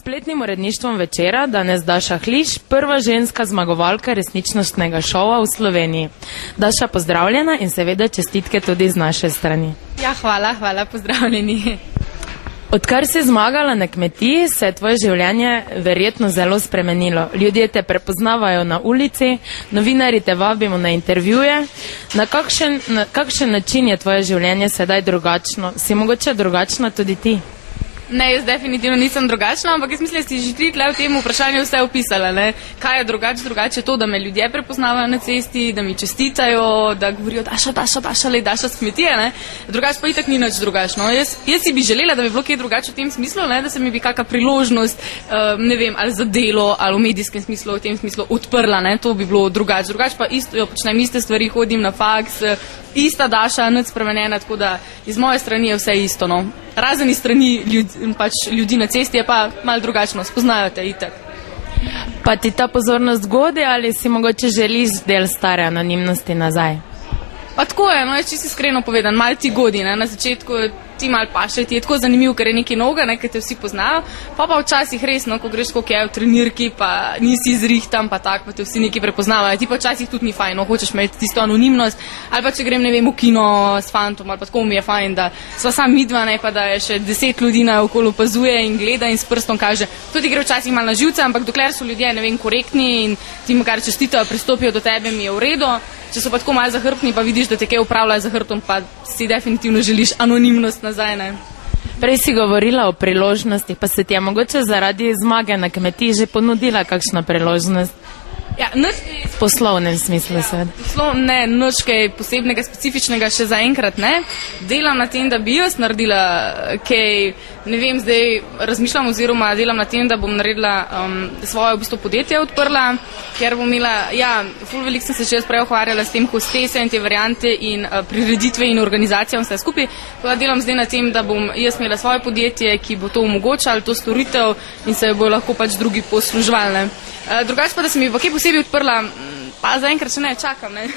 Spletnim uredništvom Večera danes Daša Hliš, prva ženska zmagovalka resničnostnega šova v Sloveniji. Daša, pozdravljena in seveda čestitke tudi z naše strani. Ja, hvala, pozdravljeni. Odkar si zmagala na kmetiji, se je tvoje življenje verjetno zelo spremenilo. Ljudje te prepoznavajo na ulici, novinarji te vabimo na intervjuje. Na kakšen način je tvoje življenje sedaj drugačno? Si mogoče drugačna tudi ti? Ne, jaz definitivno nisem drugačna, ampak jaz mislim, da si že ti tle v tem vprašanju vse opisala. Ne? Kaj je drugače to, da me ljudje prepoznavajo na cesti, da mi čestitajo, da govorijo Daša s kmetije. Ne? Drugače pa itak ni nič drugačno. Jaz si bi želela, da bi bilo kaj drugače v tem smislu, ne? Da se mi bi kakšna priložnost, ne vem, ali za delo, ali v medijskem smislu, v tem smislu odprla. Ne? To bi bilo drugače. Drugače pa isto, počnem iste stvari, hodim na faks, ista Daša, nič spremenjena, tako da iz moje strani je vse isto. No. Razen iz strani ljudi na cesti je pa malo drugačno, spoznajo te itak. Pa ti ta pozornost godi ali si mogoče želiš del stare anonimnosti nazaj? Pa tako je, no, jaz čisto iskreno povedan, malo ti godi, ne, na začetku ti malo paše, ti je tako zanimivo, ker je nekaj novega, ne, ker te vsi poznajo, pa včasih res, no, ko greš koliko je v trenirki, pa nisi izrihtan, pa tak, pa te vsi neki prepoznavajo, ti pa včasih tudi ni fajn, no, hočeš imeti tisto anonimnost, ali pa če grem, ne vem, v kino s fantom, ali pa tako mi je fajn, da sva sam midva, ne, pa da je še 10 ljudi naokoli opazuje in gleda in s prstom kaže, tudi gre včasih malo na živce, ampak dokler so ljudje, ne vem, korektni in ti mu kar čestitajo, pristopijo do tebe, mi je v redu. Če so pa tako malo zahrbtni, pa vidiš, da te kaj upravljajo za hrbtom, pa si definitivno želiš anonimnost nazaj, ne? Prej si govorila o priložnostih, pa se ti je mogoče zaradi zmage na kmetiji že ponudila kakšna priložnost? Ja, v poslovnem smislu, seveda. Ne, nič kaj posebnega, specifičnega še zaenkrat ne. Delam na tem, da bi jaz naredila kaj, ne vem, zdaj razmišljam oziroma delam na tem, da bom naredila svoje v bistvu podjetje odprla, ker bom imela, ja, ful veliko sem se še jaz prej ukvarjala s tem hostese in te variante in prireditve in organizacije in vse skupaj. Tako da delam zdaj na tem, da bom jaz imela svoje podjetje, ki bo to omogočalo, to storitev in se bo lahko pač drugi posluževali. Drugače pa, da se mi bo kaj posebej odprla, pa zaenkrat še ne, čakam, ne.